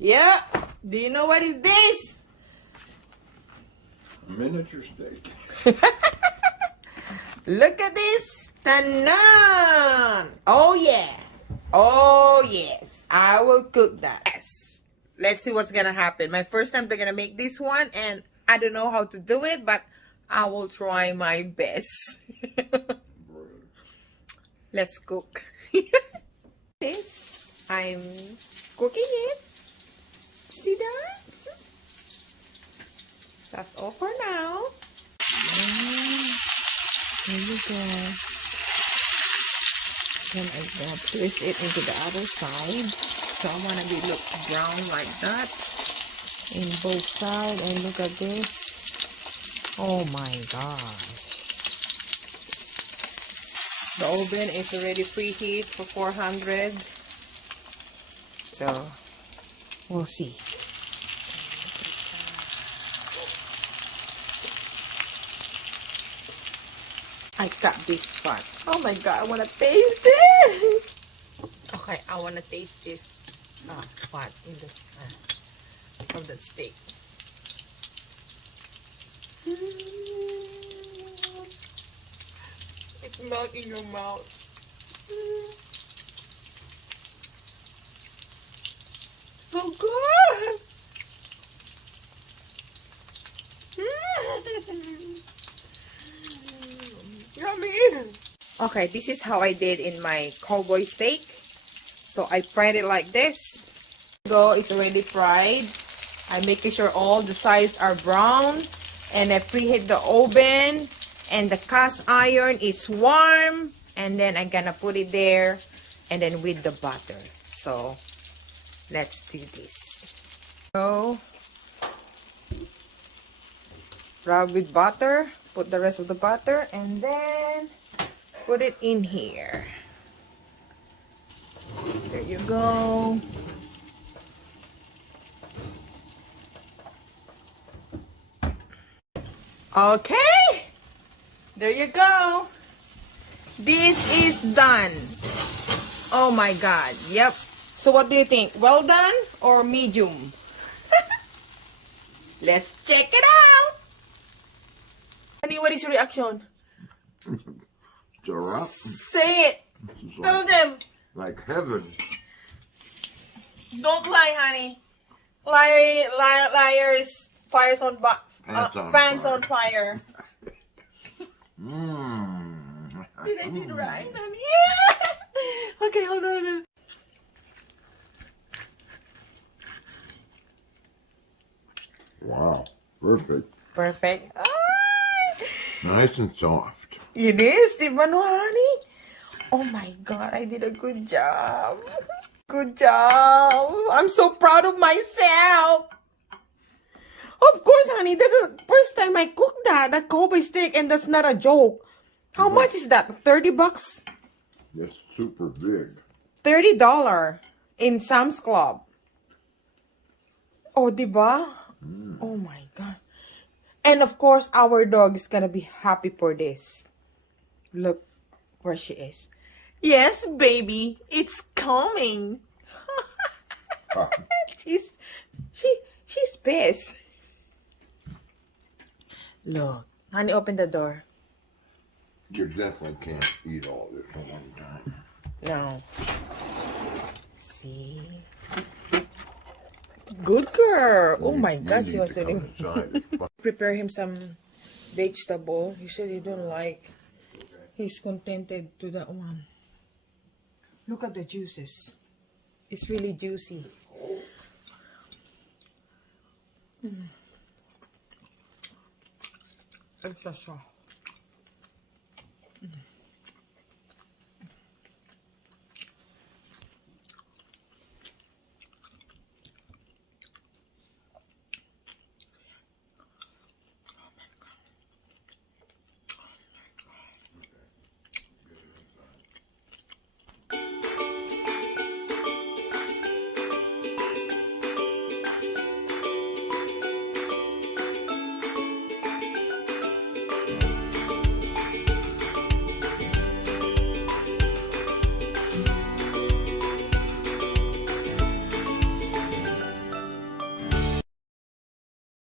Yeah. Do you know what is this? Miniature steak. Look at this. Tanan. Oh, yeah. Oh, yes. I will cook that. Yes. Let's see what's going to happen. My first time they're going to make this one, and I don't know how to do it, but I will try my best. Let's cook. This, I'm cooking it. See that? That's all for now. There you go. Then I'm gonna twist it into the other side. So I wanna be look brown like that in both sides. And look at this. Oh my gosh. The oven is already preheat for 400. So we'll see. I got this part. Oh my god, I want to taste this. Okay, I want to taste this part in this of that steak. It melts in your mouth. So good. Yummy. Okay, this is how I did in my cowboy steak. So I fried it like this. Go, it's already fried. I'm making sure all the sides are brown, and I preheat the oven, and the cast iron is warm, and then I'm gonna put it there, and then with the butter. So let's do this. So rub with butter. Put the rest of the butter, and then put it in here. There you go. Okay. There you go. This is done. Oh my god. Yep. So what do you think? Well done or medium? Let's check it out. Honey, what is your reaction? It's a wrap. Say it. Tell them. Like heaven. Don't lie, honey. Liars. Fires on pants on fire. Did I do it right, honey? Yeah. Okay, hold on. Wow. Perfect. Perfect. Nice and soft. It is, di ba no, honey? Oh my god, I did a good job. Good job. I'm so proud of myself. Of course, honey. That's the first time I cooked that cowboy steak, and that's not a joke. How much is that? 30 bucks? It's super big. $30 in Sam's Club. Oh, diba? Oh my god. And of course, our dog is gonna be happy for this. Look where she is. Yes, baby, it's coming. she's pissed. Look, honey, open the door. You definitely can't eat all this at one time. No. See? Good girl. Oh my gosh, he was really... Prepare him some vegetable. He said he don't like. He's contented to that one. Look at the juices. It's really juicy. Ito siya.